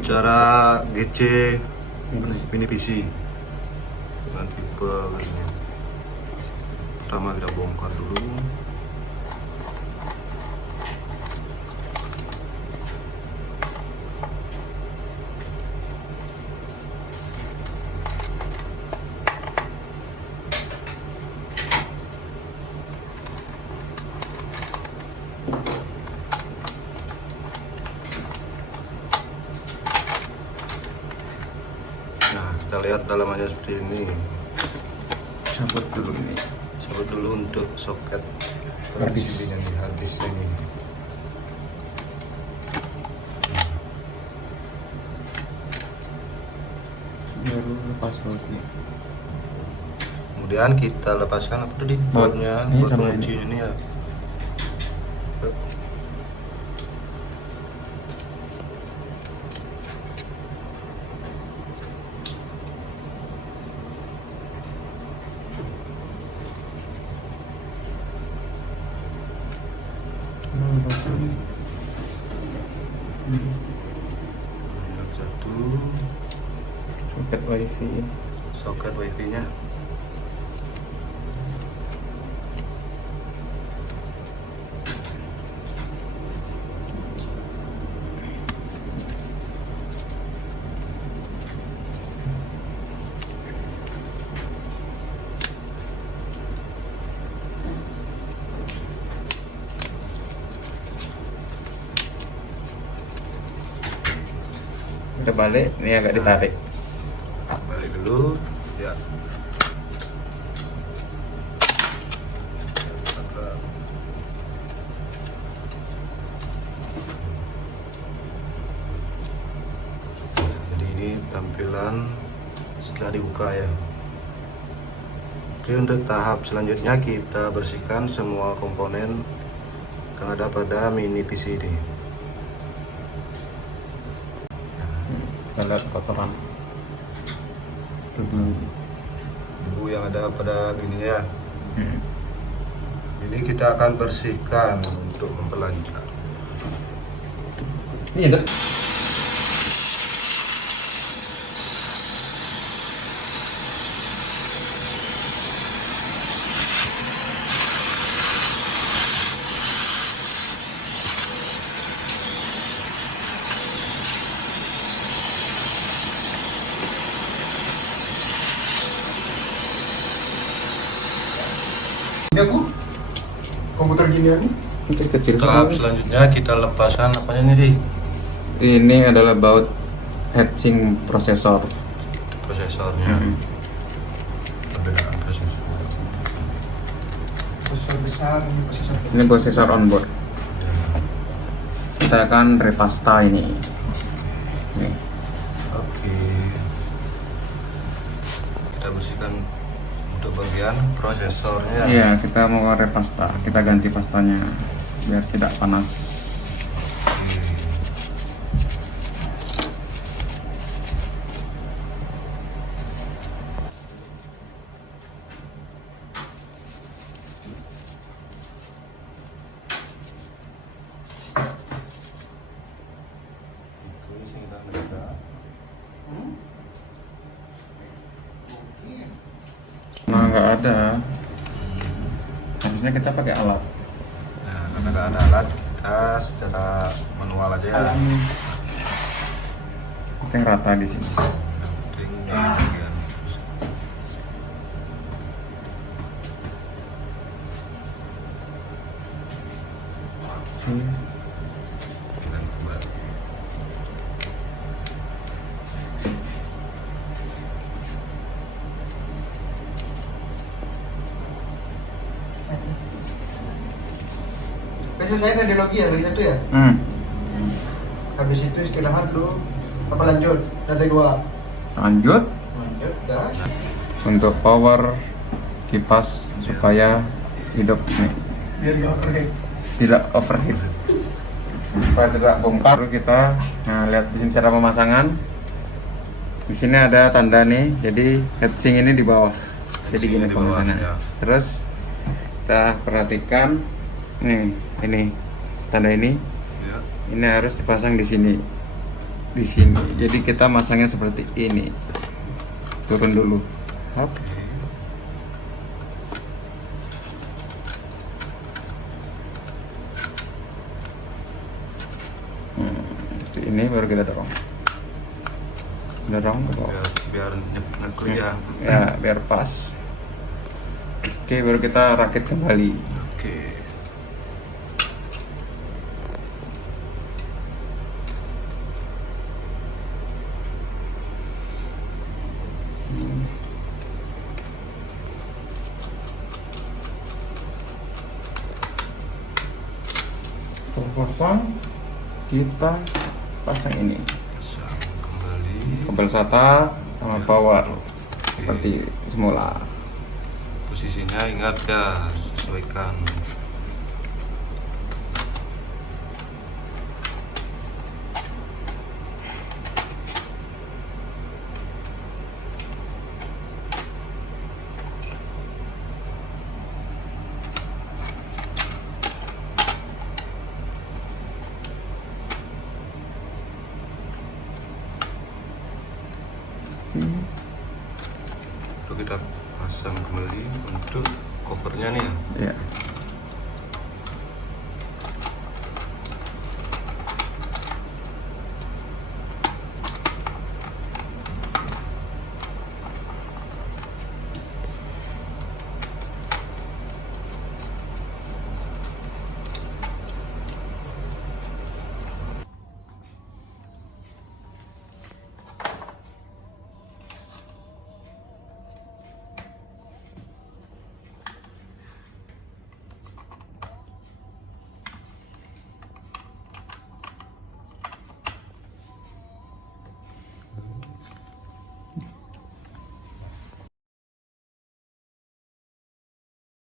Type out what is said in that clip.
Cara GC mini PC dengan tipe ini. Pertama kita bongkar dulu. Nah, kita lihat dalamannya seperti ini. Cabut dulu ini. Cabut dulu untuk soket Harddisk. PCB-nya nih, harddisk ini. Baru lepas bautnya. Kemudian kita lepaskan apa tadi? Baut. Bautnya, Ini baut sama penguncinya ini ya. Yang satu Soket wifi. soket wifi-nya. Kita balik, ini agak ditarik. Balik dulu ya. Jadi ini tampilan setelah dibuka ya. Oke, untuk tahap selanjutnya kita bersihkan semua komponen yang ada pada mini PC ini. Kita lihat kotoran. Debu yang ada pada ini ya. Hmm. Ini kita akan bersihkan untuk memperlancar. Ini ada. Ini aku komputer gini nih. Itu kecil Tahap sekali. selanjutnya kita lepaskan apanya nih, Di? Ini adalah baut heatsink prosesor. Prosesornya. Perbedaan prosesor. Prosesor besar, ini prosesor kecil. Ini prosesor onboard. Kita akan repasta ini. Nih. Oke. Kita bersihkan untuk bagian prosesornya. Iya, kita mau repasta. Kita ganti pastanya biar tidak panas. Oke. Itu sing kita Nah, nggak ada. Harusnya kita pakai alat. Nah, karena nggak ada alat, kita secara manual aja ya. Kita yang rata di sini. Ring di bagian. Dan kembali. Biasa saya radiologi ya, lagi satu ya. Habis itu istirahat dulu. Apa lanjut? Lantai 2. Lanjut Lanjut, gas. untuk power kipas supaya hidup nih, Biar gak overheat. tidak overheat. Supaya tidak bongkar. Lalu kita lihat di sini cara pemasangan. Di sini ada tanda nih, jadi heatsink ini di bawah. Jadi gini Di bawah, pemasangan. ya. Terus kita perhatikan nih, ini tanda ini. Ya. Ini harus dipasang di sini. di sini. Jadi kita masangnya seperti ini. Turun dulu. Hop. Seperti ini baru kita dorong. Dorong ke bawah. biar ngaku ya. Ya, biar pas. Oke, baru kita rakit kembali. Oke. Setelah pasang, kita pasang ini. Pasang kembali. Kabel SATA sama power seperti semula. Posisinya ingat guys, sesuaikan. Lalu kita pasang kembali untuk kopernya nih ya. Ya.